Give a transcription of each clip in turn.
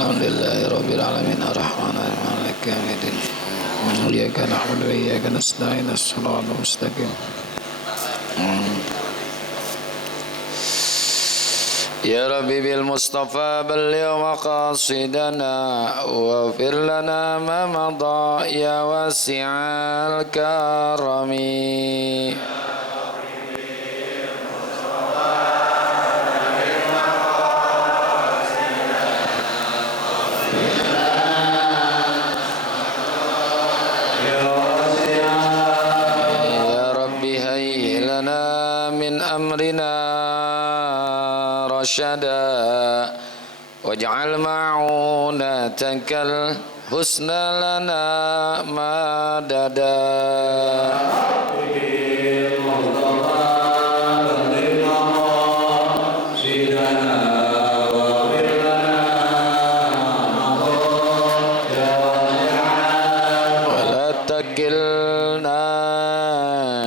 Alhamdulillahirabbil alamin arrahmanir rahim maliki yaumiddin iyyaka na'budu wa iyyaka nasta'in ihdinash-shiratal mustaqim Ya Rabbi bil Mustafa balligh maqasidana waghfir lana ma madha ya wasi'al karami amrina rasyada waj'al ma'unatakal husna lana madada wala takilna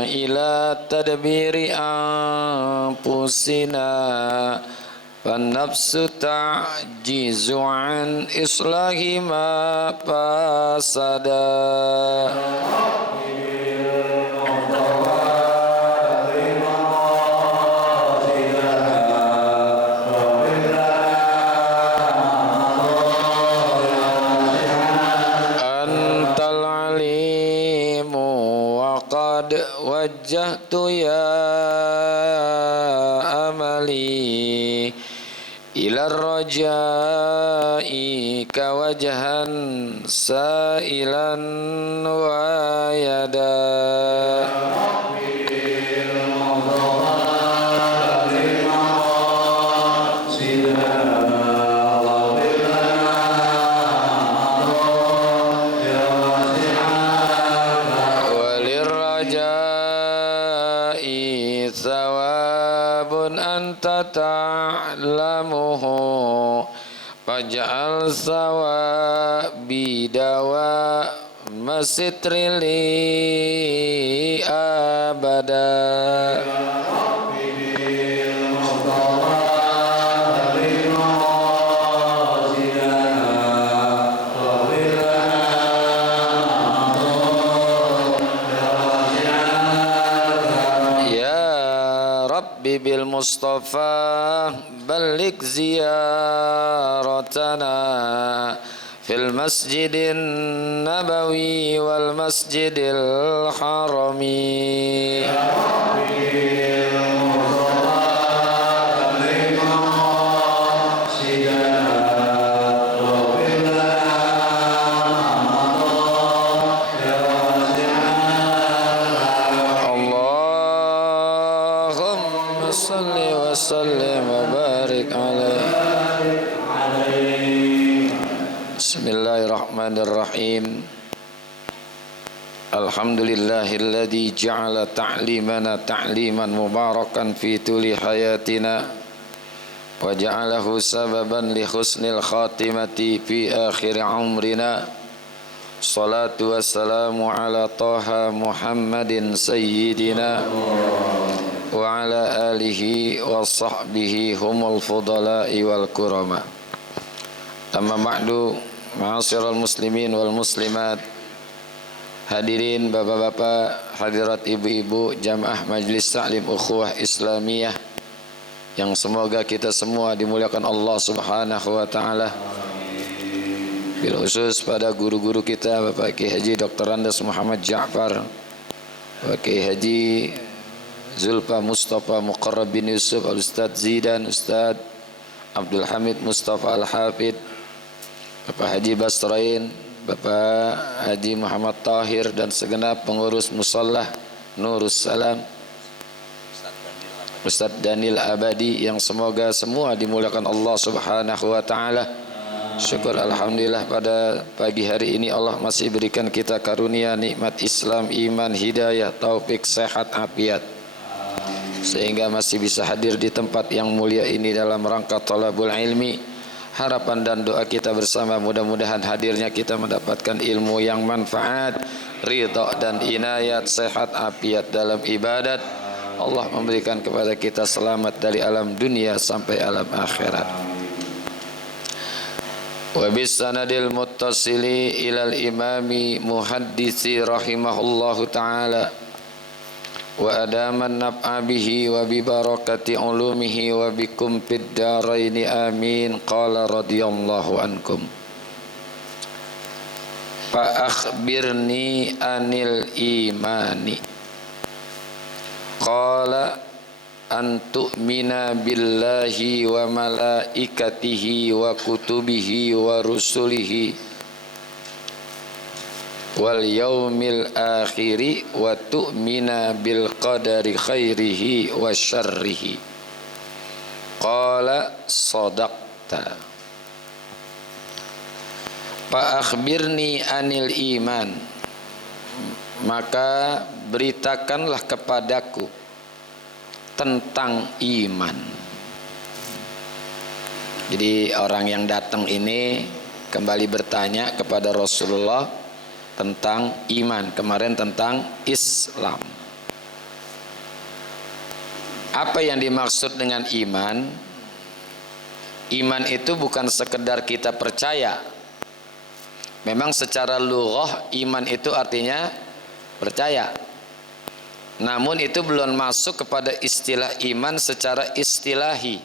ila tadbiri anfusina fan-nafsu ta'jizu an islahi ma fasada antal alimu wa qad wajjahtu ya amali ila rajai ka wajhan sailan wa yada walir rajai thawabun anta ta'lamuhu faj'al sawabi dawa masitri li abada bil Mustafa balligh ziyaratana fil masjidin nabawi wal masjidil harami sallim wa barik alaihi. Bismillahirrahmanirrahim. Alhamdulillahilladzi ja'ala ta'limana ta'liman mubarakan fi tuli hayatina wa ja'alahu sababan li husnil khatimati fi akhir umrina. Salatu wassalamu ala Taha Muhammadin sayyidina wa ala alihi wa sahbihi humul fudala'i wal kurama. Amma ba'du, ma'asyiral muslimin wal muslimat, hadirin bapak-bapak, hadirat ibu-ibu, jamaah majlis ta'lim ukhuwah islamiyah yang semoga kita semua dimuliakan Allah subhanahu wa ta'ala. Bil khusus pada guru-guru kita Bapak Kiai Haji Dr. Andes Muhammad Ja'far, Bapak Kiai Haji Zulfa Mustafa Muqarrab bin Yusuf, Al-Ustadz Zidan, Ustadz Abdul Hamid Mustafa Al-Hafid, Bapak Haji Basrain, Bapak Haji Muhammad Tahir dan segenap pengurus Musallah Nurus Salam, Ustadz Danil Abadi yang semoga semua dimuliakan Allah subhanahu wa ta'ala. Syukur alhamdulillah pada pagi hari ini Allah masih berikan kita karunia nikmat Islam, iman, hidayah, taufik, sehat, afiat, sehingga masih bisa hadir di tempat yang mulia ini dalam rangka thalabul ilmi. Harapan dan doa kita bersama mudah-mudahan hadirnya kita mendapatkan ilmu yang manfaat, ridha dan inayat, sehat, afiat dalam ibadat. Allah memberikan kepada kita selamat dari alam dunia sampai alam akhirat. wa bis sanadil muttasili ilal imami muhaddisi rahimahullahu ta'ala wa adaman naf'a bihi wa bi barakati ulumihi wa bikum fid daraini amin. Qala radhiyallahu ankum fa akhbirni anil imani qala an tu'mina billahi wa malaikatihi wa kutubihi wa rusulihi wal yaumil akhiri wa tu'mina bil qadari khairihi wa syarrihi. Qala sadaqta. Fa akhbirni anil iman, maka beritakanlah kepadaku tentang iman. Jadi orang yang datang ini kembali bertanya kepada Rasulullah tentang iman, kemarin tentang Islam. Apa yang dimaksud dengan iman? Iman itu bukan sekedar kita percaya. Memang secara lughah iman itu artinya percaya. Namun itu belum masuk kepada istilah iman secara istilahi.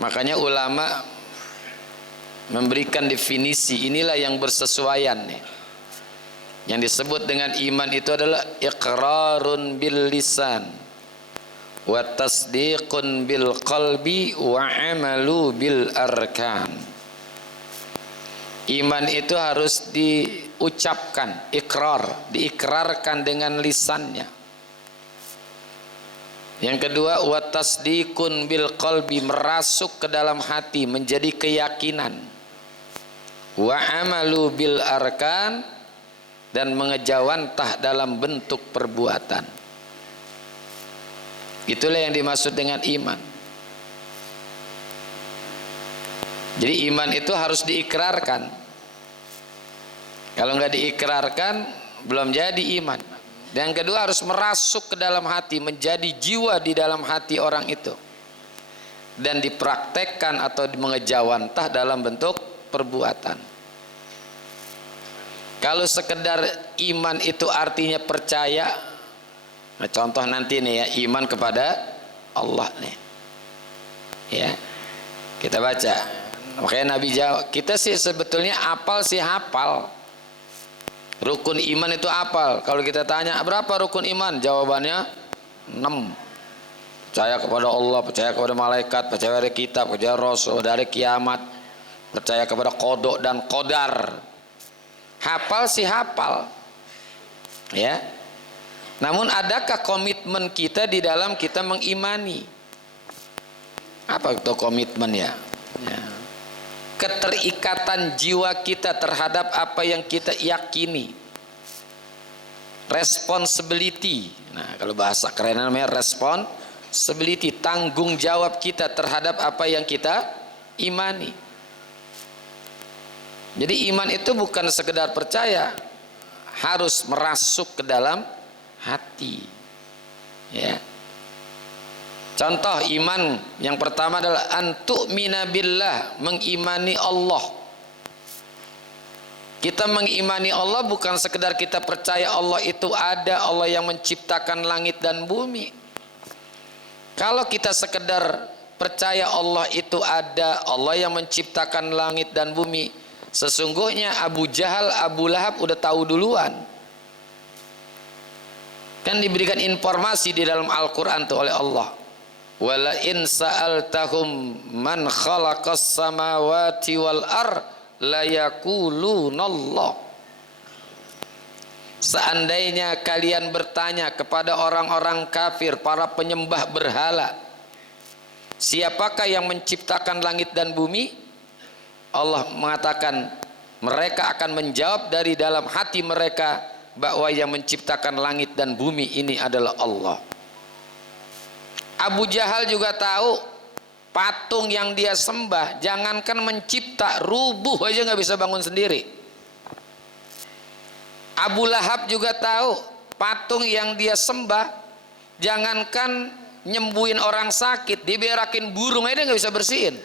Makanya ulama memberikan definisi, inilah yang bersesuaian nih. Yang disebut dengan iman itu adalah iqrarun bil lisan wa tasdiqun bil qalbi wa amalu bil arkan. Iman itu harus diucapkan, ikrar, diikrarkan dengan lisannya. Yang kedua, wa tasdiqun bil qalbi, merasuk ke dalam hati, menjadi keyakinan. Wa amalu bil arkan, dan mengejawantah dalam bentuk perbuatan. Itulah yang dimaksud dengan iman. Jadi iman itu harus diikrarkan. Kalau nggak diikrarkan belum jadi iman. Dan yang kedua harus merasuk ke dalam hati, menjadi jiwa di dalam hati orang itu, dan dipraktekkan atau mengejawantah dalam bentuk perbuatan. Kalau sekedar iman itu artinya percaya, nah contoh nanti nih ya, iman kepada Allah nih, ya kita baca. Makanya Nabi jawab, kita sih sebetulnya apal sih hafal. Rukun iman itu apal. Kalau kita tanya berapa rukun iman, jawabannya 6. Percaya kepada Allah, percaya kepada malaikat, percaya kepada kitab, percaya Rasul, dari kiamat, percaya kepada qada dan qadar. Hafal sih hafal, ya. Namun adakah komitmen kita di dalam kita mengimani? Apa itu komitmen ya? Keterikatan jiwa kita terhadap apa yang kita yakini, responsibility. Nah, kalau bahasa keren namanya responsibility, tanggung jawab kita terhadap apa yang kita imani. Jadi iman itu bukan sekedar percaya, harus merasuk ke dalam hati, ya. Contoh iman yang pertama adalah antu'mina billah, mengimani Allah. Kita mengimani Allah bukan sekedar kita percaya Allah itu ada, Allah yang menciptakan langit dan bumi. Kalau kita sekedar percaya Allah itu ada, Allah yang menciptakan langit dan bumi, sesungguhnya Abu Jahal, Abu Lahab udah tahu duluan. Kan diberikan informasi di dalam Al-Quran tuh oleh Allah. Wala in sa'altahum man khalaqas samawati wal ar la yaqulunallah. Seandainya kalian bertanya kepada orang-orang kafir, para penyembah berhala, siapakah yang menciptakan langit dan bumi? Allah mengatakan mereka akan menjawab dari dalam hati mereka bahwa yang menciptakan langit dan bumi ini adalah Allah. Abu Jahal juga tahu patung yang dia sembah, jangankan mencipta, rubuh aja nggak bisa bangun sendiri. Abu Lahab juga tahu patung yang dia sembah, jangankan nyembuhin orang sakit, diberakin burung aja nggak bisa bersihin.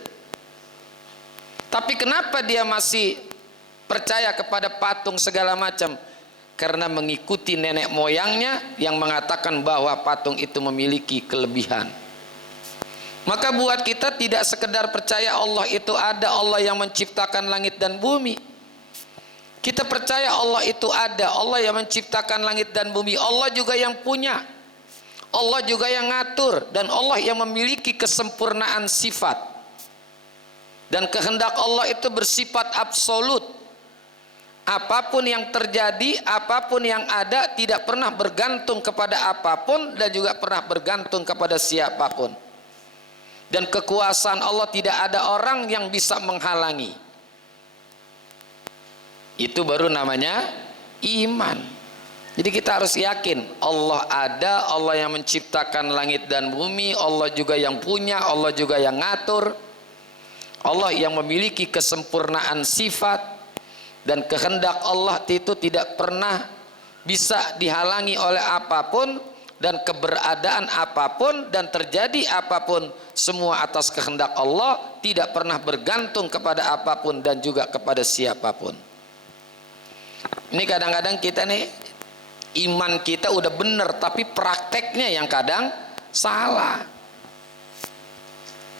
Tapi kenapa dia masih percaya kepada patung segala macam? Karena mengikuti nenek moyangnya yang mengatakan bahwa patung itu memiliki kelebihan. Maka buat kita tidak sekedar percaya Allah itu ada, Allah yang menciptakan langit dan bumi. Kita percaya Allah itu ada, Allah yang menciptakan langit dan bumi. Allah juga yang punya, Allah juga yang ngatur, dan Allah yang memiliki kesempurnaan sifat. Dan kehendak Allah itu bersifat absolut. Apapun yang terjadi, apapun yang ada, tidak pernah bergantung kepada apapun dan juga pernah bergantung kepada siapapun. Dan kekuasaan Allah tidak ada orang yang bisa menghalangi. Itu baru namanya iman. Jadi kita harus yakin Allah ada, Allah yang menciptakan langit dan bumi, Allah juga yang punya, Allah juga yang ngatur, Allah yang memiliki kesempurnaan sifat. Dan kehendak Allah itu tidak pernah bisa dihalangi oleh apapun, dan keberadaan apapun dan terjadi apapun semua atas kehendak Allah, tidak pernah bergantung kepada apapun dan juga kepada siapapun. Ini kadang-kadang kita nih, iman kita udah benar tapi prakteknya yang kadang salah.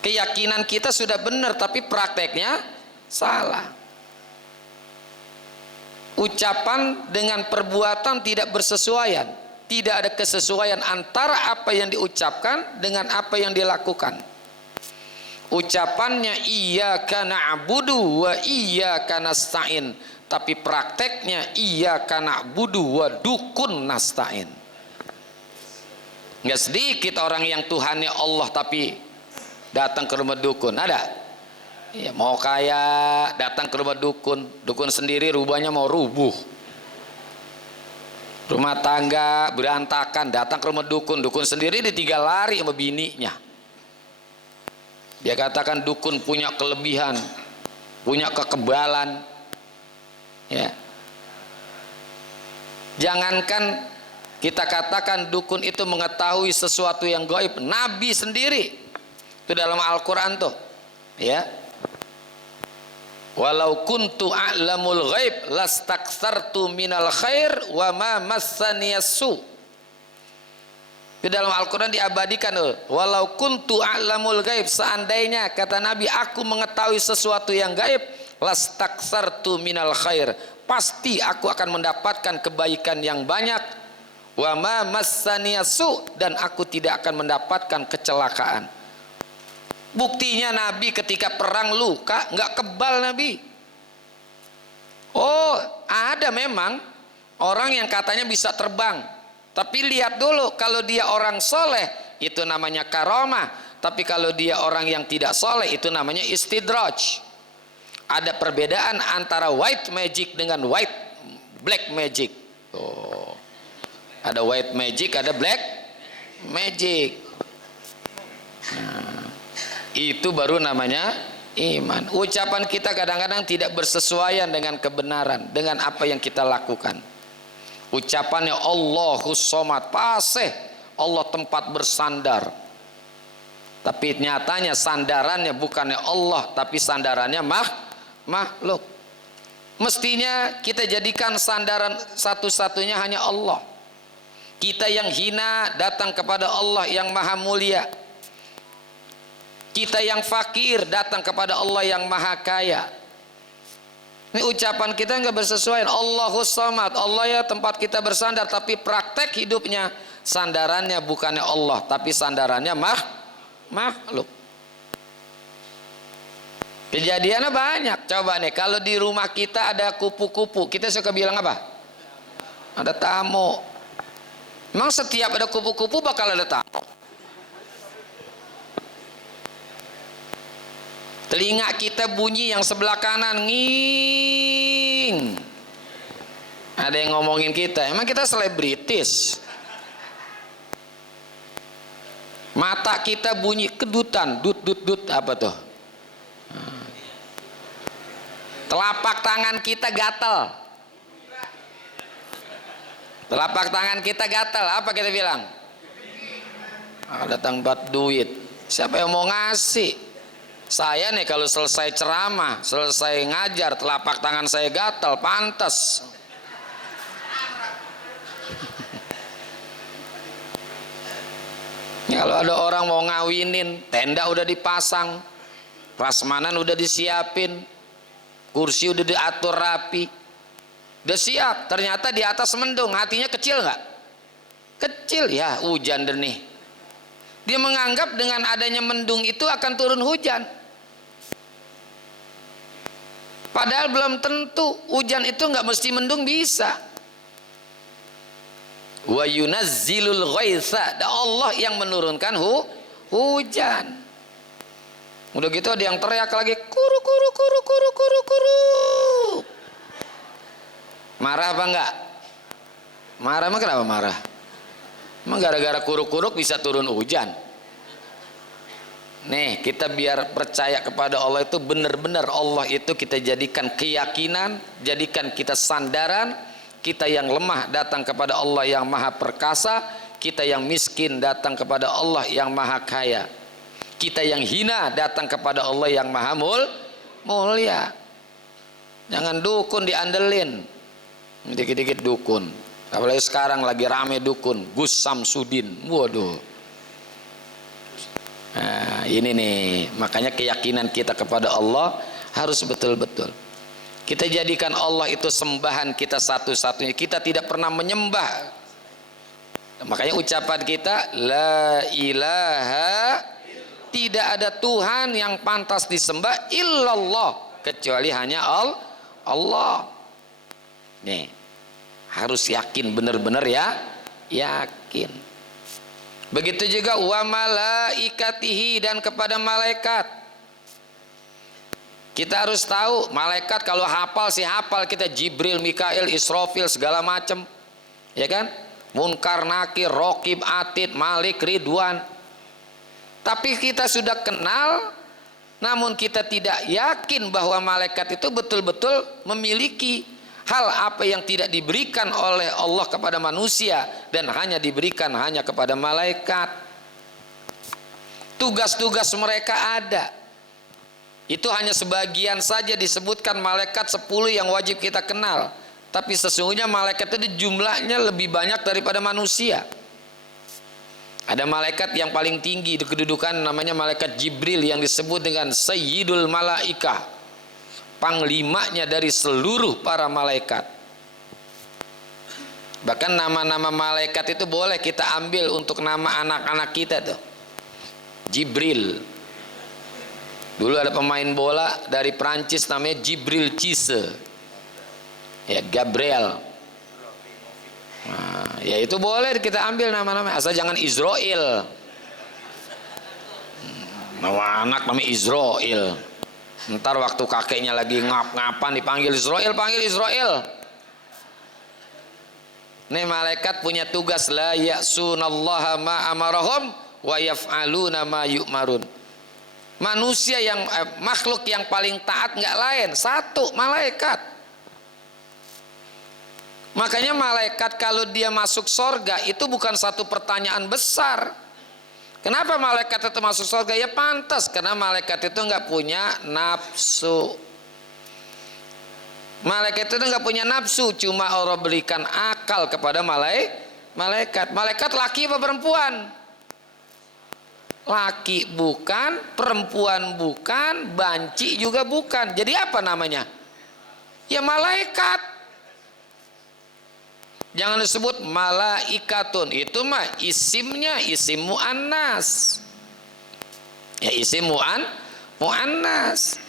Keyakinan kita sudah benar tapi prakteknya salah. Ucapan dengan perbuatan tidak bersesuaian, tidak ada kesesuaian antara apa yang diucapkan dengan apa yang dilakukan. Ucapannya iyyaka na'budu wa iyyaka nasta'in, tapi prakteknya iyyaka na'budu wa dukun nasta'in. Nggak sedikit orang yang Tuhannya Allah tapi datang ke rumah dukun, ada? Ya, mau kaya datang ke rumah dukun, dukun sendiri rubahnya mau rubuh. Rumah tangga berantakan, datang ke rumah dukun, dukun sendiri ditinggal lari sama bininya. Dia katakan dukun punya kelebihan, punya kekebalan. Ya. Jangankan kita katakan dukun itu mengetahui sesuatu yang gaib, Nabi sendiri itu dalam Al-Quran tuh, ya. Walau kuntu a'lamul ghaib lastaksartu minal khair wa ma massaniyassu. Di dalam Al-Quran diabadikan, walau kuntu a'lamul ghaib, seandainya kata Nabi aku mengetahui sesuatu yang gaib, lastaksartu minal khair, pasti aku akan mendapatkan kebaikan yang banyak, wa ma massaniyassu, dan aku tidak akan mendapatkan kecelakaan. Buktinya Nabi ketika perang luka nggak kebal Nabi. Oh, ada memang orang yang katanya bisa terbang, tapi lihat dulu, kalau dia orang soleh itu namanya karomah, tapi kalau dia orang yang tidak soleh itu namanya istidraj. Ada perbedaan antara white magic dengan black magic. Oh, ada white magic, ada black magic. Nah, itu baru namanya iman. Ucapan kita kadang-kadang tidak bersesuaian dengan kebenaran, dengan apa yang kita lakukan. Ucapannya Allahus Somad, paseh Allah tempat bersandar, tapi nyatanya sandarannya bukannya Allah, tapi sandarannya makhluk. Mestinya kita jadikan sandaran satu-satunya hanya Allah. Kita yang hina datang kepada Allah yang maha mulia. Kita yang fakir datang kepada Allah yang maha kaya. Ini ucapan kita nggak bersesuaian. Allahus Samad, Allah ya tempat kita bersandar, tapi praktek hidupnya sandarannya bukannya Allah, tapi sandarannya makhluk. Kejadiannya banyak. Coba nih, kalau di rumah kita ada kupu-kupu, kita suka bilang apa? Ada tamu. Memang setiap ada kupu-kupu bakal ada tamu? Telinga kita bunyi yang sebelah kanan nging, ada yang ngomongin kita. Emang kita selebritis? Mata kita bunyi kedutan, dut apa tuh? Telapak tangan kita gatal. Telapak tangan kita gatal, apa kita bilang? Datang buat duit. Siapa yang mau ngasih? Saya nih kalau selesai ceramah, selesai ngajar, telapak tangan saya gatal, pantas. Kalau ada orang mau ngawinin, tenda udah dipasang, prasmanan udah disiapin, kursi udah diatur rapi, udah siap. Ternyata di atas mendung, hatinya kecil nggak? Kecil ya, hujan denih. Dia menganggap dengan adanya mendung itu akan turun hujan. Padahal belum tentu. Hujan itu nggak mesti mendung, bisa. Wa yunazzilul ghaitsa, Allah yang menurunkan hujan. Udah gitu ada yang teriak lagi, kuru kuru kuru kuru kuru kuru. Marah apa enggak? Marah. Emang kenapa marah? Emang gara-gara kuruk-kuruk bisa turun hujan? Nih, kita biar percaya kepada Allah itu benar-benar Allah itu kita jadikan keyakinan, jadikan kita sandaran. Kita yang lemah datang kepada Allah yang maha perkasa, kita yang miskin datang kepada Allah yang maha kaya, kita yang hina datang kepada Allah yang maha mulia. Jangan dukun diandelin, dikit-dikit dukun. Apalagi sekarang lagi rame dukun, Gus Samsudin. Waduh. Nah, ini nih, makanya keyakinan kita kepada Allah harus betul-betul. Kita jadikan Allah itu sembahan kita satu-satunya. Kita tidak pernah menyembah. Makanya ucapan kita la ilaha, tidak ada Tuhan yang pantas disembah illallah, kecuali hanya Allah. Nih, harus yakin benar-benar ya, yakin. Begitu juga wa malaikatihi, dan kepada malaikat. Kita harus tahu malaikat kalau hafal sih hafal kita, Jibril, Mikail, Israfil segala macam, ya kan? Munkar, Nakir, Rokib, Atid, Malik, Ridwan. Tapi kita sudah kenal, namun kita tidak yakin bahwa malaikat itu betul-betul memiliki hal apa yang tidak diberikan oleh Allah kepada manusia dan hanya diberikan hanya kepada malaikat. Tugas-tugas mereka ada. Itu hanya sebagian saja disebutkan malaikat 10 yang wajib kita kenal. Tapi sesungguhnya malaikat itu jumlahnya lebih banyak daripada manusia. Ada malaikat yang paling tinggi di kedudukan namanya malaikat Jibril yang disebut dengan Sayyidul Malaikah, panglimanya dari seluruh para malaikat. Bahkan nama-nama malaikat itu boleh kita ambil untuk nama anak-anak kita tuh. Jibril. Dulu ada pemain bola dari Prancis namanya Jibril Cisse. Ya, Gabriel. Nah, ya itu boleh kita ambil nama-nama, asal jangan Israel. Nama anak namanya Israel. Ntar waktu kakeknya lagi ngap-ngapan dipanggil Israel, panggil Israel. Nih malaikat punya tugas, la ya'sunallaha ma amarahum wa yaf'aluna ma yu'marun. Manusia yang makhluk yang paling taat nggak lain, satu malaikat. Makanya malaikat kalau dia masuk sorga itu bukan satu pertanyaan besar. Kenapa malaikat itu masuk sorga? Ya pantas, karena malaikat itu nggak punya nafsu. Malaikat itu nggak punya nafsu, cuma Allah berikan akal kepada malaikat. Malaikat laki apa perempuan? Laki bukan, perempuan bukan, banci juga bukan. Jadi apa namanya? Ya malaikat. Jangan disebut malaikatun, itu mah isimnya isim muannas. Ya isim muannas.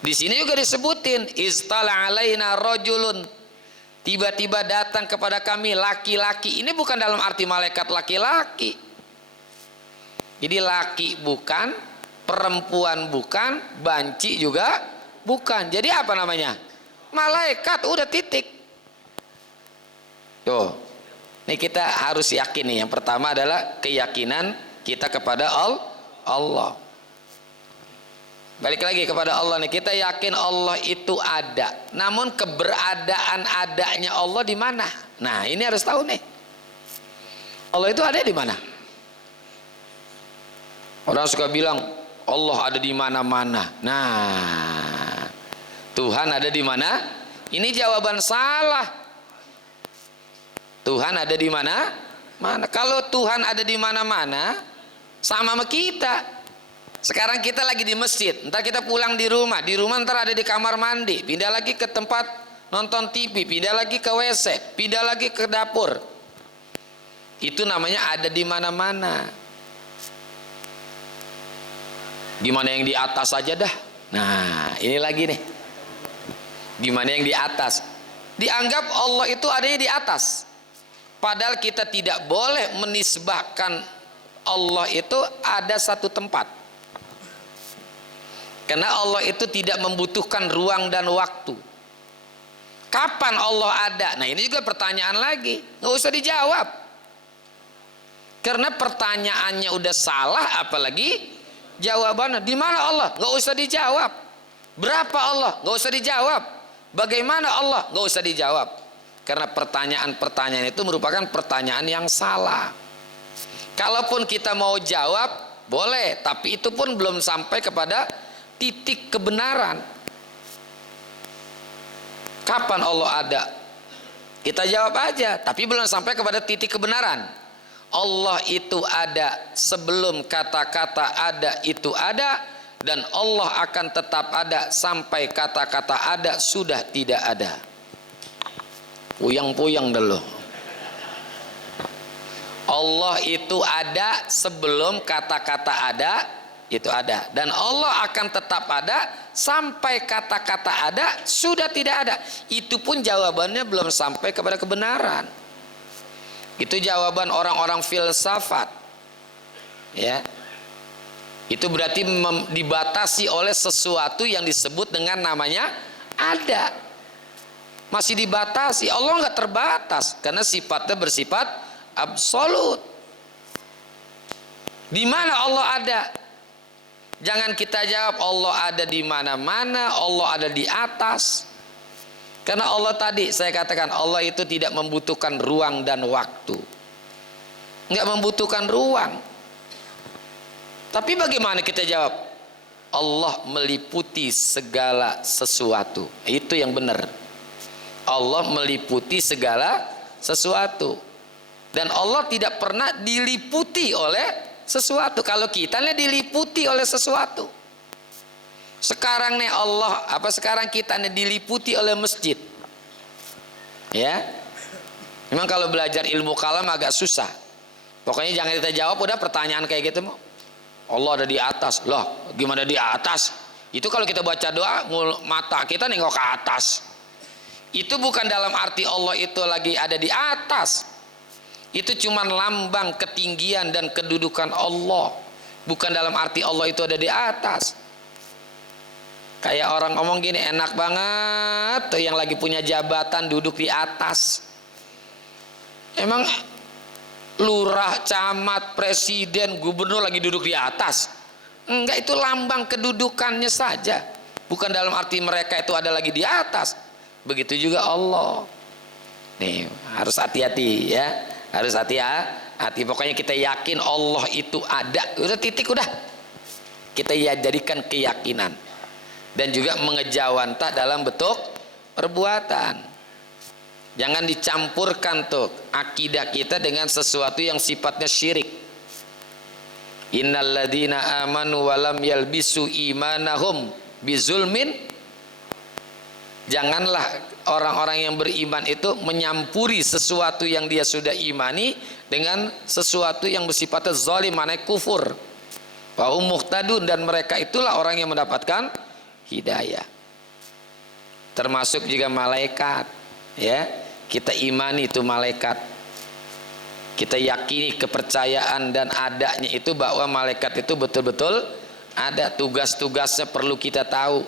Di sini juga disebutin istala alaina rajulun. Tiba-tiba datang kepada kami laki-laki. Ini bukan dalam arti malaikat laki-laki. Jadi laki bukan, perempuan bukan, banci juga bukan. Jadi apa namanya? Malaikat, udah titik. Tuh. Ini kita harus yakin nih. Yang pertama adalah keyakinan kita kepada Allah. Balik lagi kepada Allah nih. Kita yakin Allah itu ada. Namun keberadaan adanya Allah di mana? Nah, ini harus tahu nih. Allah itu ada di mana? Orang suka bilang Allah ada di mana-mana. Nah, Tuhan ada di mana? Ini jawaban salah. Tuhan ada di mana? Mana? Kalau Tuhan ada di mana-mana, sama kita. Sekarang kita lagi di masjid, ntar kita pulang di rumah ntar ada di kamar mandi, pindah lagi ke tempat nonton TV, pindah lagi ke WC, pindah lagi ke dapur. Itu namanya ada di mana-mana. Gimana yang di atas aja dah. Nah, ini lagi nih. Gimana yang di atas? Dianggap Allah itu adanya di atas. Padahal kita tidak boleh menisbahkan Allah itu ada satu tempat. Karena Allah itu tidak membutuhkan ruang dan waktu. Kapan Allah ada? Nah, ini juga pertanyaan lagi. Nggak usah dijawab. Karena pertanyaannya udah salah, apalagi jawabannya. Di mana Allah? Nggak usah dijawab. Berapa Allah? Nggak usah dijawab. Bagaimana Allah? Nggak usah dijawab. Karena pertanyaan-pertanyaan itu merupakan pertanyaan yang salah. Kalaupun kita mau jawab, boleh. Tapi itu pun belum sampai kepada titik kebenaran. Kapan Allah ada? Kita jawab aja. Tapi belum sampai kepada titik kebenaran. Allah itu ada sebelum kata-kata ada itu ada, dan Allah akan tetap ada sampai kata-kata ada sudah tidak ada. Puyang-puyang dulu. Allah itu ada sebelum kata-kata ada itu ada, dan Allah akan tetap ada sampai kata-kata ada sudah tidak ada. Itu pun jawabannya belum sampai kepada kebenaran. Itu jawaban orang-orang filsafat, ya. Itu berarti dibatasi oleh sesuatu yang disebut dengan namanya ada. Masih dibatasi. Allah nggak terbatas karena sifatnya bersifat absolut. Di mana Allah ada? Jangan kita jawab Allah ada di mana-mana, Allah ada di atas. Karena Allah tadi saya katakan Allah itu tidak membutuhkan ruang dan waktu. Nggak membutuhkan ruang. Tapi bagaimana kita jawab? Allah meliputi segala sesuatu. Itu yang benar. Allah meliputi segala sesuatu. Dan Allah tidak pernah diliputi oleh sesuatu. Kalau kita nih diliputi oleh sesuatu. Sekarang nih sekarang kita nih diliputi oleh masjid. Ya. Memang kalau belajar ilmu kalam agak susah. Pokoknya jangan kita jawab udah pertanyaan kayak gitu mau. Allah ada di atas. Loh, gimana di atas? Itu kalau kita baca doa mata kita nengok ke atas. Itu bukan dalam arti Allah itu lagi ada di atas. Itu cuma lambang ketinggian dan kedudukan Allah. Bukan dalam arti Allah itu ada di atas. Kayak orang ngomong gini, enak banget tuh yang lagi punya jabatan duduk di atas. Emang lurah, camat, presiden, gubernur lagi duduk di atas? Enggak, itu lambang kedudukannya saja. Bukan dalam arti mereka itu ada lagi di atas. Begitu juga Allah. Nih, harus hati-hati ya. Harus hati-hati. Pokoknya kita yakin Allah itu ada. Udah titik udah. Kita ya jadikan keyakinan. Dan juga mengejawantah dalam bentuk perbuatan. Jangan dicampurkan tuh akidah kita dengan sesuatu yang sifatnya syirik. Innalladzina amanu walam yalbisu imanahum bizulmin. Janganlah orang-orang yang beriman itu menyampuri sesuatu yang dia sudah imani dengan sesuatu yang bersifatnya zalim, maknanya kufur. Wa hum muhtadun, dan mereka itulah orang yang mendapatkan hidayah. Termasuk juga malaikat, ya. Kita imani itu malaikat. Kita yakini kepercayaan dan adanya itu bahwa malaikat itu betul-betul ada, tugas-tugasnya perlu kita tahu.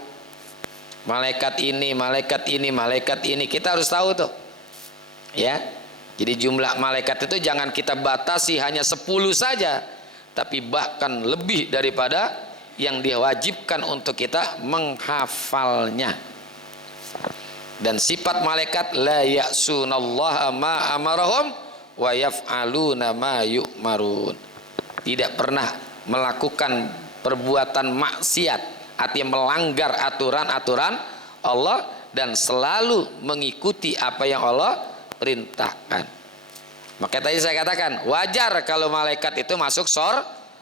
Malaikat ini, malaikat ini, malaikat ini, kita harus tahu tuh. Ya. Jadi jumlah malaikat itu jangan kita batasi hanya 10 saja, tapi bahkan lebih daripada yang diwajibkan untuk kita menghafalnya. Dan sifat malaikat la ya'sunallaha ma amarahum wa yaf'aluna ma yu'marun. Tidak pernah melakukan perbuatan maksiat, artinya melanggar aturan-aturan Allah dan selalu mengikuti apa yang Allah perintahkan. Maka tadi saya katakan wajar kalau malaikat itu masuk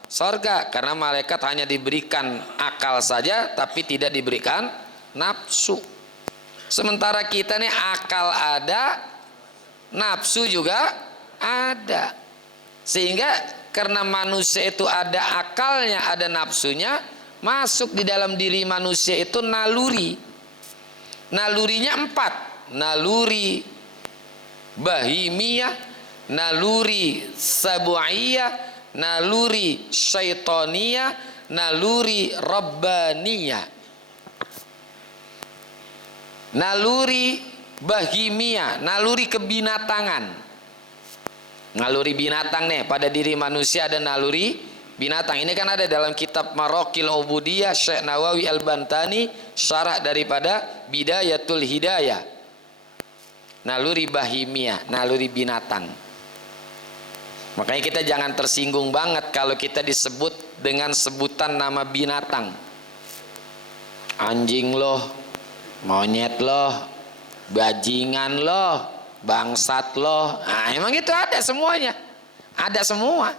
sorga, karena malaikat hanya diberikan akal saja tapi tidak diberikan nafsu. Sementara kita nih akal ada, nafsu juga ada. Sehingga karena manusia itu ada akalnya, ada nafsunya, masuk di dalam diri manusia itu naluri. Nalurinya 4. Naluri bahimiyah, naluri sabu'iyah, naluri syaitoniyah, naluri rabbaniyah. Naluri bahimia, naluri kebinatangan. Naluri binatang nih, pada diri manusia ada naluri binatang. Ini kan ada dalam kitab Maraqil Ubudiyah Syekh Nawawi Al-Bantani, syarah daripada Bidayatul Hidayah. Naluri bahimia, naluri binatang. Makanya kita jangan tersinggung banget kalau kita disebut dengan sebutan nama binatang. Anjing loh, monyet loh, bajingan loh, bangsat loh. Nah, emang itu ada semuanya, ada semua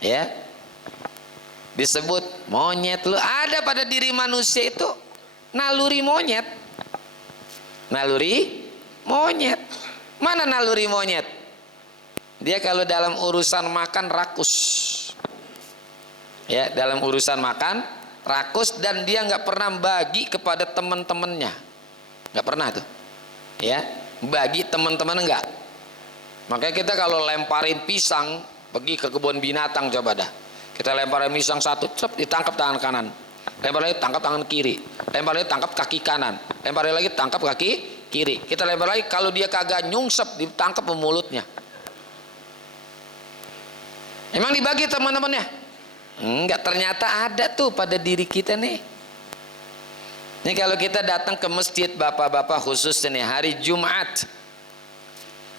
ya. Disebut monyet loh, ada pada diri manusia itu naluri monyet. Naluri monyet. Mana naluri monyet? Dia kalau dalam urusan makan rakus ya, dalam urusan makan rakus, dan dia nggak pernah bagi kepada teman-temannya, nggak pernah tuh ya, bagi teman-teman enggak. Makanya kita kalau lemparin pisang pergi ke kebun binatang, coba dah kita lemparin pisang satu, cep, ditangkap tangan kanan, lempar lagi tangkap tangan kiri, lempar lagi tangkap kaki kanan, lempar lagi tangkap kaki kiri, kita lempar lagi, kalau dia kagak nyungsep ditangkap mulutnya. Emang dibagi teman-temannya? Enggak, ternyata ada tuh pada diri kita nih. Ini kalau kita datang ke masjid, bapak-bapak khusus ini hari Jumat.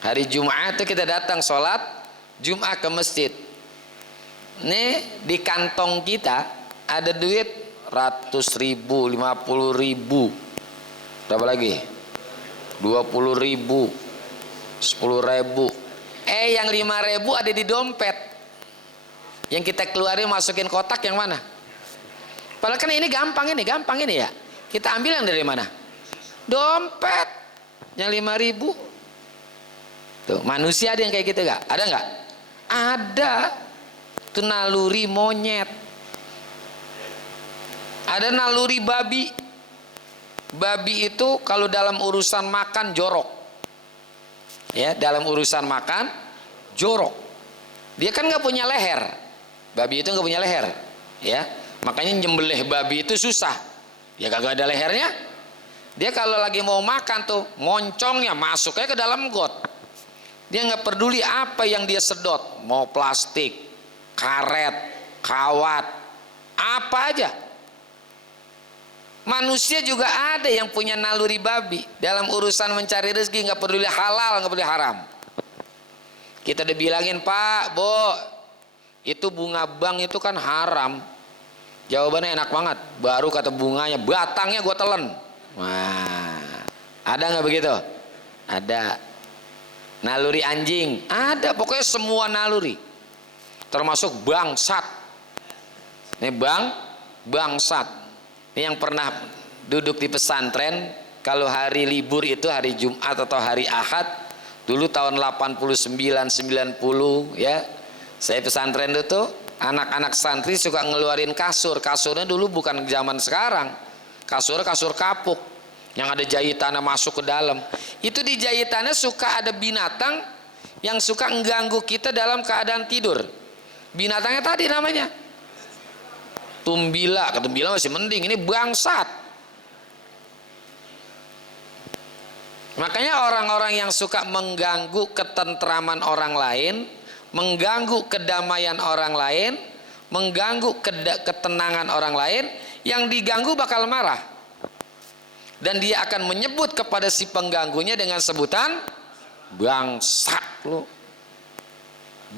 Hari Jumat itu kita datang sholat Jumat ke masjid. Nih di kantong kita ada duit 100.000, 50.000, berapa lagi? 20.000, 10.000. Yang 5.000 ada di dompet. Yang kita keluarin masukin kotak yang mana? Padahal kan ini gampang ini ya. Kita ambil yang dari mana? Dompet yang 5.000. Tuh, manusia ada yang kayak gitu gak? Ada nggak? Ada. Itu naluri monyet. Ada naluri babi. Babi itu kalau dalam urusan makan jorok. Ya, dalam urusan makan jorok. Dia kan nggak punya leher. Babi itu nggak punya leher, ya. Makanya nyembelih babi itu susah. Ya kagak ada lehernya. Dia kalau lagi mau makan tuh moncongnya masuknya ke dalam got. Dia nggak peduli apa yang dia sedot, mau plastik, karet, kawat, apa aja. Manusia juga ada yang punya naluri babi dalam urusan mencari rezeki, nggak peduli halal, nggak peduli haram. Kita udah bilangin, Pak, Bu, itu bunga bank itu kan haram. Jawabannya enak banget, baru kata bunganya, batangnya gue telen. Wah, ada nggak begitu? Ada. Naluri anjing, ada. Pokoknya semua naluri, termasuk bangsat. Ini bangsat. Ini yang pernah duduk di pesantren, kalau hari libur itu hari Jumat atau hari Ahad, dulu tahun 89 90 ya. Saya pesantren itu anak-anak santri suka ngeluarin kasur. Kasurnya dulu bukan zaman sekarang. Kasur kapuk yang ada jahitannya masuk ke dalam. Itu di jahitannya suka ada binatang yang suka mengganggu kita dalam keadaan tidur. Binatangnya tadi namanya tumbila. Tumbila masih mending, ini bangsat. Makanya orang-orang yang suka mengganggu ketentraman orang lain, mengganggu kedamaian orang lain, mengganggu ketenangan orang lain, yang diganggu bakal marah. Dan dia akan menyebut kepada si pengganggunya dengan sebutan bangsat lo,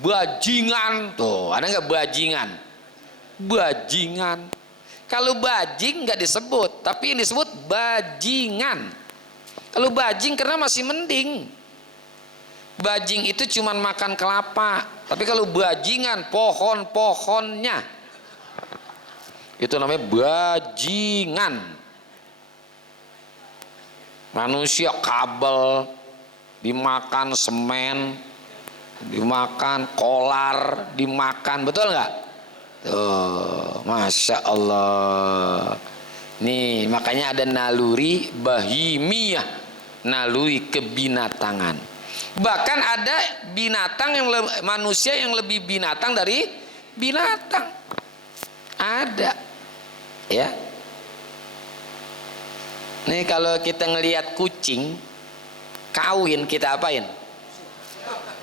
bajingan. Tuh, ada nggak bajingan? bajingan. Kalau bajing nggak disebut, tapi ini disebut bajingan. Kalau bajing karena masih mending. Bajing itu cuman makan kelapa, tapi kalau bajingan pohon-pohonnya itu namanya bajingan. Manusia kabel, dimakan semen, dimakan kolar, dimakan, betul nggak? Tuh, masya Allah. Nih makanya ada naluri bahimiyah, naluri kebinatangan. Bahkan ada binatang yang manusia yang lebih binatang dari binatang. Ada, ya. Nih kalau kita ngelihat kucing kawin, kita apain?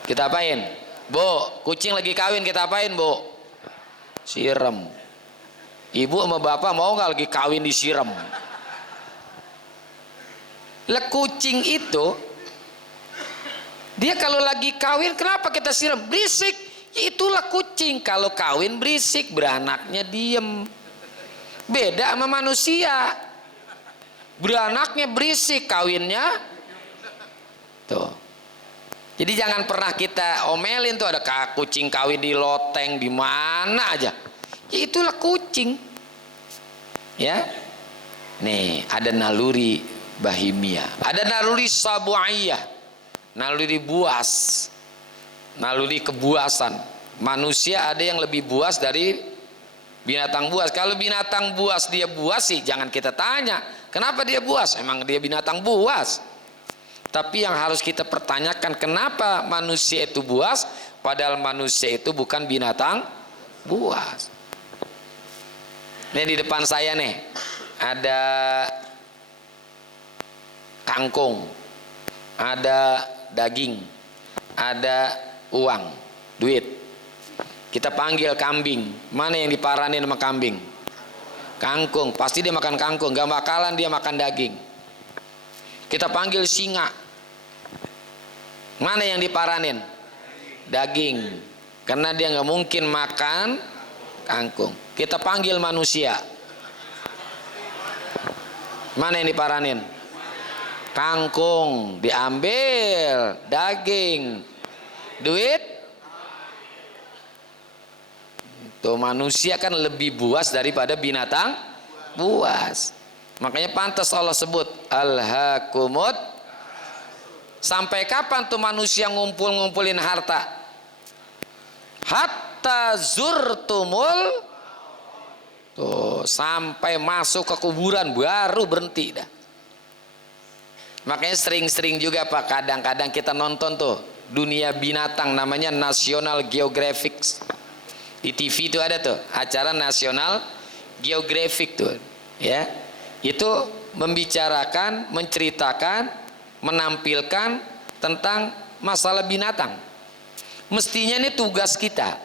Kita apain? Bu, kucing lagi kawin, kita apain, Bu? Siram. Ibu sama bapak mau nggak lagi kawin disiram? Lah kucing itu dia kalau lagi kawin kenapa kita siram? Berisik. Itulah kucing. Kalau kawin berisik, beranaknya diem. Beda sama manusia. Beranaknya berisik, kawinnya tuh. Jadi jangan pernah kita omelin tuh ada kucing kawin di loteng di mana aja. Ya itulah kucing. Ya. Nih, ada naluri bahimia, ada naluri sabu'iyah, naluri buas, naluri kebuasan. Manusia ada yang lebih buas dari binatang buas. Kalau binatang buas dia buas sih jangan kita tanya, kenapa dia buas? Emang dia binatang buas. Tapi yang harus kita pertanyakan, kenapa manusia itu buas padahal manusia itu bukan binatang buas. Ini di depan saya nih ada kangkung, ada daging, ada uang, duit. Kita panggil kambing, mana yang diparanin sama kambing? Kangkung, pasti dia makan kangkung, gak bakalan dia makan daging. Kita panggil singa, mana yang diparanin? Daging, karena dia gak mungkin makan kangkung. Kita panggil manusia, mana yang diparanin? Kangkung, diambil, daging, duit. Tuh manusia kan lebih buas daripada binatang buas. Makanya pantas Allah sebut alhaakumut. Sampai kapan tuh manusia ngumpulin harta? Hatta zurtumul, tuh sampai masuk ke kuburan baru berhenti dah. Makanya sering-sering juga Pak, kadang-kadang kita nonton tuh dunia binatang, namanya National Geographic. Di TV itu ada tuh acara National Geographic tuh, ya. Itu membicarakan, menceritakan, menampilkan tentang masalah binatang. Mestinya ini tugas kita.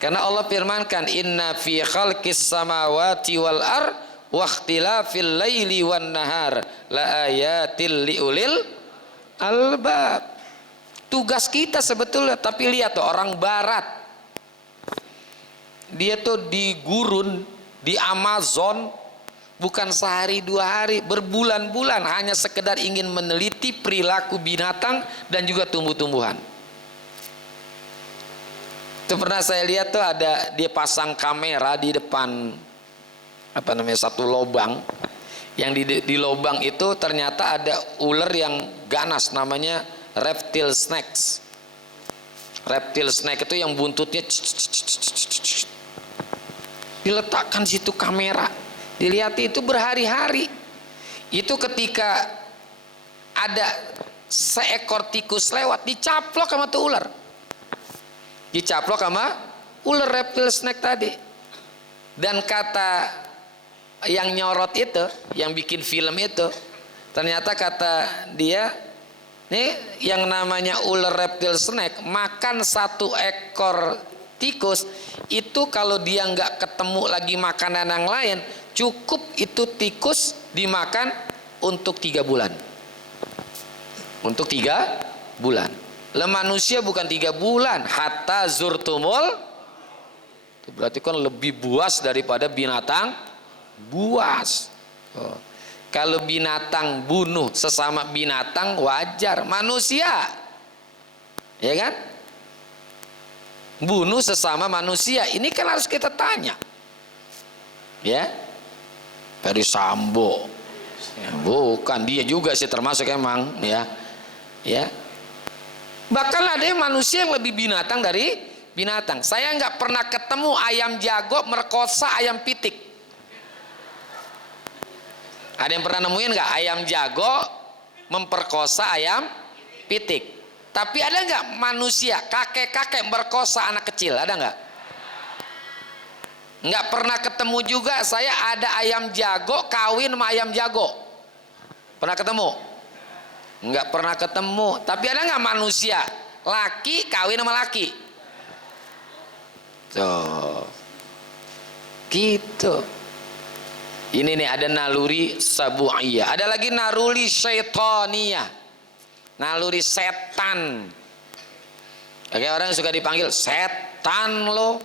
Karena Allah firmankan inna fi khalqis samawati wal ar wa ikhtilafil laili wan nahar la ayatil liulil albab. Tugas kita sebetulnya, tapi lihat tuh orang barat. Dia tuh di gurun, di Amazon bukan sehari dua hari, berbulan-bulan hanya sekedar ingin meneliti perilaku binatang dan juga tumbuh-tumbuhan. Itu pernah saya lihat tuh ada dia pasang kamera di depan satu lobang, yang di lobang itu ternyata ada ular yang ganas, namanya reptile snakes. Reptile snake itu yang buntutnya diletakkan situ kamera, dilihat itu berhari-hari. Itu ketika ada seekor tikus lewat, dicaplok sama tuh ular, dicaplok sama ular reptile snake tadi. Dan kata yang nyorot itu, yang bikin film itu, ternyata kata dia, nih yang namanya ular reptile snake makan satu ekor tikus itu, kalau dia nggak ketemu lagi makanan yang lain, cukup itu tikus dimakan untuk 3 bulan. Untuk 3 bulan. Lah manusia bukan 3 bulan, hatta zurtumul. Berarti kan lebih buas daripada binatang buas. Kalau binatang bunuh sesama binatang wajar, manusia ya kan bunuh sesama manusia, ini kan harus kita tanya ya. Dari Sambo ya, bukan dia juga sih termasuk emang ya. Bahkan ada yang manusia yang lebih binatang dari binatang. Saya nggak pernah ketemu ayam jago merkosa ayam pitik. Ada yang pernah nemuin nggak ayam jago memperkosa ayam pitik? Tapi ada nggak manusia kakek-kakek merkosa anak kecil? Ada nggak? Nggak pernah ketemu juga saya ada ayam jago kawin sama ayam jago. Pernah ketemu? Nggak pernah ketemu. Tapi ada nggak manusia laki kawin sama laki? Tuh, gitu. Ini nih ada naluri sabu'iyah, ada lagi naluri syaitaniyah, naluri setan. Oke, orang suka dipanggil setan lo,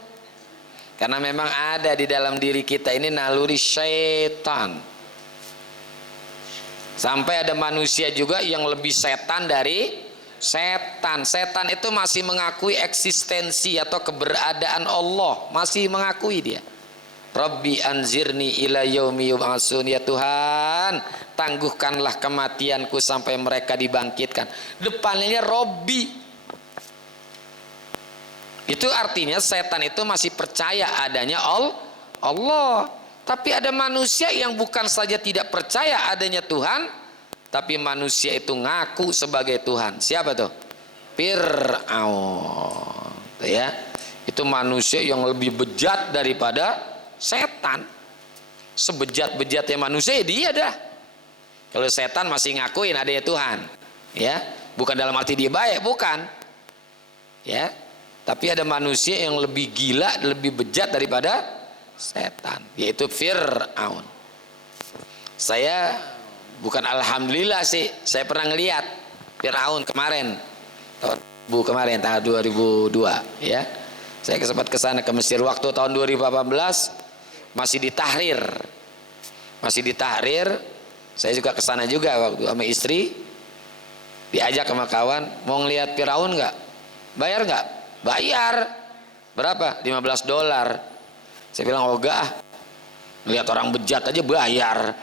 karena memang ada di dalam diri kita ini naluri syaitan. Sampai ada manusia juga yang lebih setan dari setan. Setan itu masih mengakui eksistensi atau keberadaan Allah, masih mengakui dia. Rabbi anzirni ila yaumi yub'atsun, ya Tuhan tangguhkanlah kematianku sampai mereka dibangkitkan. Depannya Rabbi, itu artinya setan itu masih percaya adanya Allah. Tapi ada manusia yang bukan saja tidak percaya adanya Tuhan, tapi manusia itu ngaku sebagai Tuhan. Siapa tuh? Fir'aun ya. Itu manusia yang lebih bejat daripada setan. Sebejat-bejatnya manusia dia dah. Kalau setan masih ngakuin adanya Tuhan ya, bukan dalam arti dia baik, bukan ya, tapi ada manusia yang lebih gila, lebih bejat daripada setan, yaitu Fir'aun. Saya bukan alhamdulillah sih, saya pernah ngelihat Fir'aun kemarin tanggal 2002 ya. Saya sempat ke sana ke Mesir waktu tahun 2018, masih di Tahrir. Saya juga ke sana juga waktu sama istri, diajak sama kawan, mau ngelihat Firaun nggak? Bayar nggak? Bayar. Berapa? $15. Saya bilang ogah, ngelihat orang bejat aja bayar.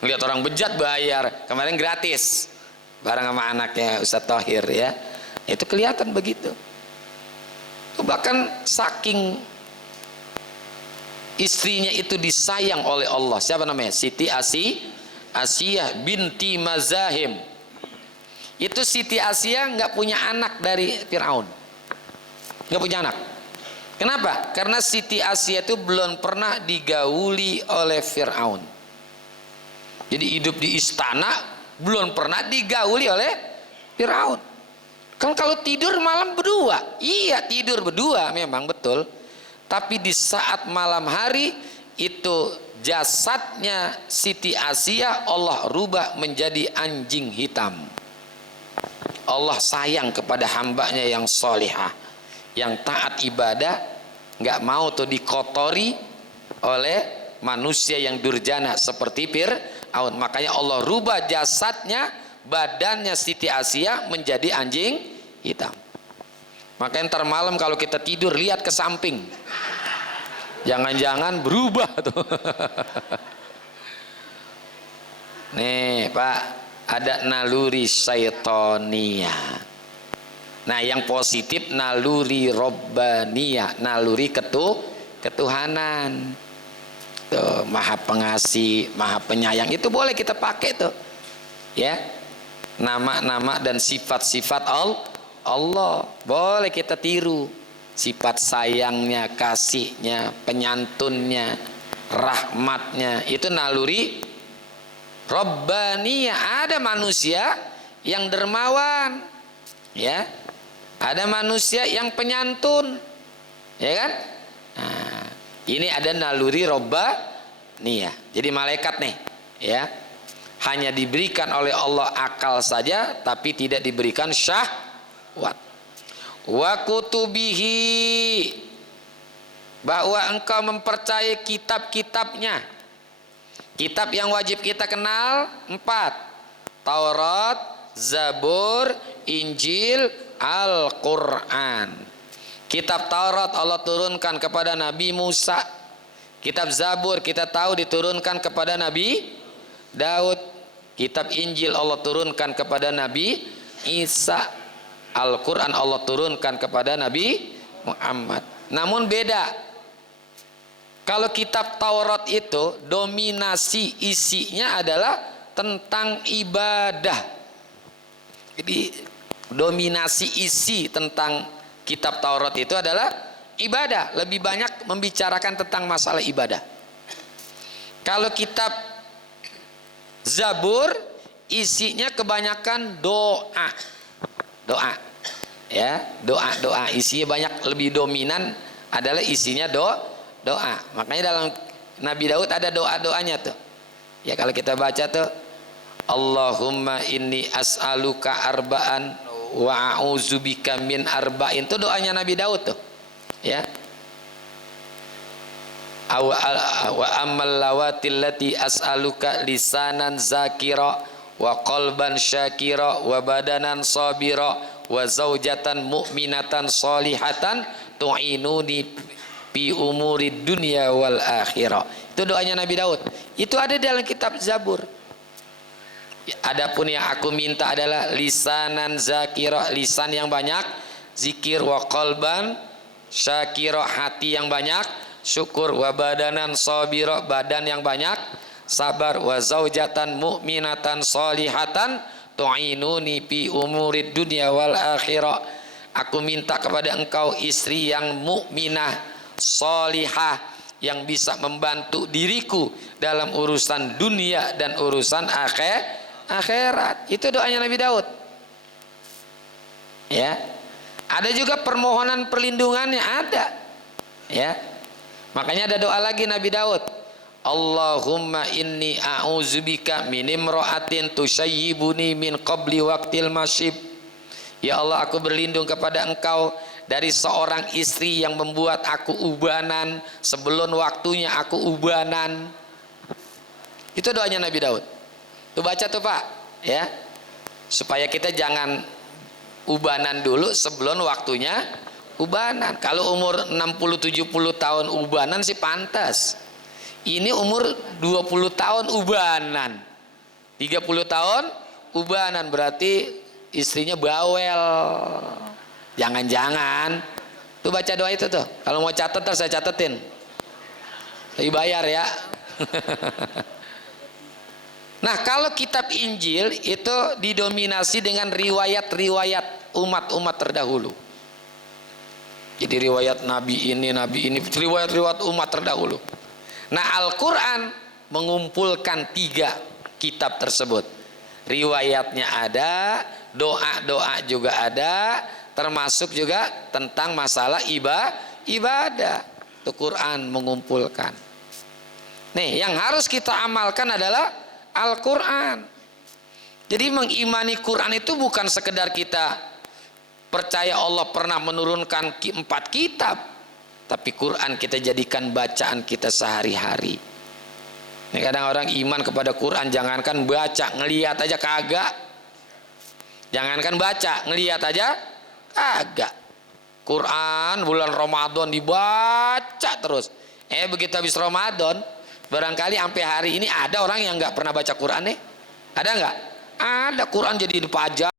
Ngelihat orang bejat bayar. Kemarin gratis bareng sama anaknya Ustadz Thohir ya. Itu kelihatan begitu. Bahkan saking istrinya itu disayang oleh Allah. Siapa namanya? Siti Asiyah binti Mazahim. Itu Siti Asiyah nggak punya anak dari Fir'aun, nggak punya anak. Kenapa? Karena Siti Asiyah itu belum pernah digauli oleh Fir'aun. Jadi hidup di istana belum pernah digauli oleh Fir'aun. Kan kalau tidur malam berdua, iya tidur berdua memang betul. Tapi di saat malam hari itu jasadnya Siti Asiyah Allah rubah menjadi anjing hitam. Allah sayang kepada hambanya yang solihah, yang taat ibadah, nggak mau tuh dikotori oleh manusia yang durjana seperti Fir'aun. Makanya Allah rubah jasadnya, badannya Siti Asiyah menjadi anjing hitam. Makanya ntar malam kalau kita tidur lihat ke samping, jangan-jangan berubah tuh. Nih Pak, ada naluri syaitoniyah. Nah yang positif naluri robbaniyah, naluri ketuhanan. Tuh, maha pengasih, maha penyayang, itu boleh kita pakai tuh ya. Nama-nama dan sifat-sifat Allah boleh kita tiru. Sifat sayangnya, kasihnya, penyantunnya, rahmatnya, itu naluri Rabbaniyah. Ada manusia yang dermawan ya, ada manusia yang penyantun ya kan. Nah, ini ada naluri Rabbaniyah. Jadi malaikat nih ya, hanya diberikan oleh Allah akal saja, tapi tidak diberikan syahwat. Wa kutubihi, bahwa engkau mempercayai kitab-kitabnya. Kitab yang wajib kita kenal 4: Taurat, Zabur, Injil, Al-Quran. Kitab Taurat Allah turunkan kepada Nabi Musa. Kitab Zabur kita tahu diturunkan kepada Nabi Daud. Kitab Injil Allah turunkan kepada Nabi Isa. Al-Quran Allah turunkan kepada Nabi Muhammad. Namun beda. Kalau kitab Taurat itu dominasi isinya adalah tentang ibadah. Jadi dominasi isi tentang kitab Taurat itu adalah ibadah. Lebih banyak membicarakan tentang masalah ibadah. Kalau kitab Zabur isinya kebanyakan doa. Doa. Ya, doa. Isinya banyak, lebih dominan adalah isinya doa. Makanya dalam Nabi Daud ada doa-doanya tuh. Ya kalau kita baca tuh, Allahumma inni as'aluka arba'an wa a'udzubika min arba'in, itu doanya Nabi Daud tuh. Ya. Wa ammal lawatil lati as'aluka lisanan zakira wa qalban syakira wa badanan sabira wa zaujatan mu'minatan solihatan tu'inuni fi umuri dunya wal akhirah. Itu doanya Nabi Daud. Itu ada dalam kitab Zabur. Adapun yang aku minta adalah lisanan zakira, lisan yang banyak zikir, wa qalban syakira, hati yang banyak syukur, wa badanan sabira, badan yang banyak sabar, wa zaujatan mu'minatan solihatan tu'inuni fi umurid dunya wal akhirah. Aku minta kepada engkau istri yang mukminah solihah, yang bisa membantu diriku dalam urusan dunia dan urusan akhirat. Itu doanya Nabi Daud. Ya. Ada juga permohonan perlindungannya ada. Ya. Makanya ada doa lagi Nabi Daud. Allahumma inni a'udzubika min imra'atin tusyayyibuni min qabli waqtil masyib. Ya Allah, aku berlindung kepada engkau dari seorang istri yang membuat aku ubanan sebelum waktunya aku ubanan. Itu doanya Nabi Daud. Tuh baca tuh Pak, ya. Supaya kita jangan ubanan dulu sebelum waktunya ubanan. Kalau umur 60-70 tahun ubanan sih pantas. Ini umur 20 tahun ubanan, 30 tahun ubanan, berarti istrinya bawel. Jangan-jangan. Tuh baca doa itu tuh. Kalau mau catat terus saya catetin. Dibayar ya. Nah kalau kitab Injil itu didominasi dengan riwayat-riwayat umat-umat terdahulu. Jadi riwayat nabi ini, riwayat-riwayat umat terdahulu. Nah Al-Quran mengumpulkan 3 kitab tersebut. Riwayatnya ada, doa-doa juga ada, termasuk juga tentang masalah ibadah. Itu Quran mengumpulkan. Nih yang harus kita amalkan adalah Al-Quran. Jadi mengimani Quran itu bukan sekedar kita percaya Allah pernah menurunkan 4 kitab, tapi Quran kita jadikan bacaan kita sehari-hari. Ini kadang orang iman kepada Quran, jangankan baca, ngelihat aja kagak. Jangankan baca, ngelihat aja kagak. Quran bulan Ramadan dibaca terus. Begitu habis Ramadan, barangkali sampai hari ini ada orang yang nggak pernah baca Quran nih. Ada nggak? Ada. Quran jadi dipajang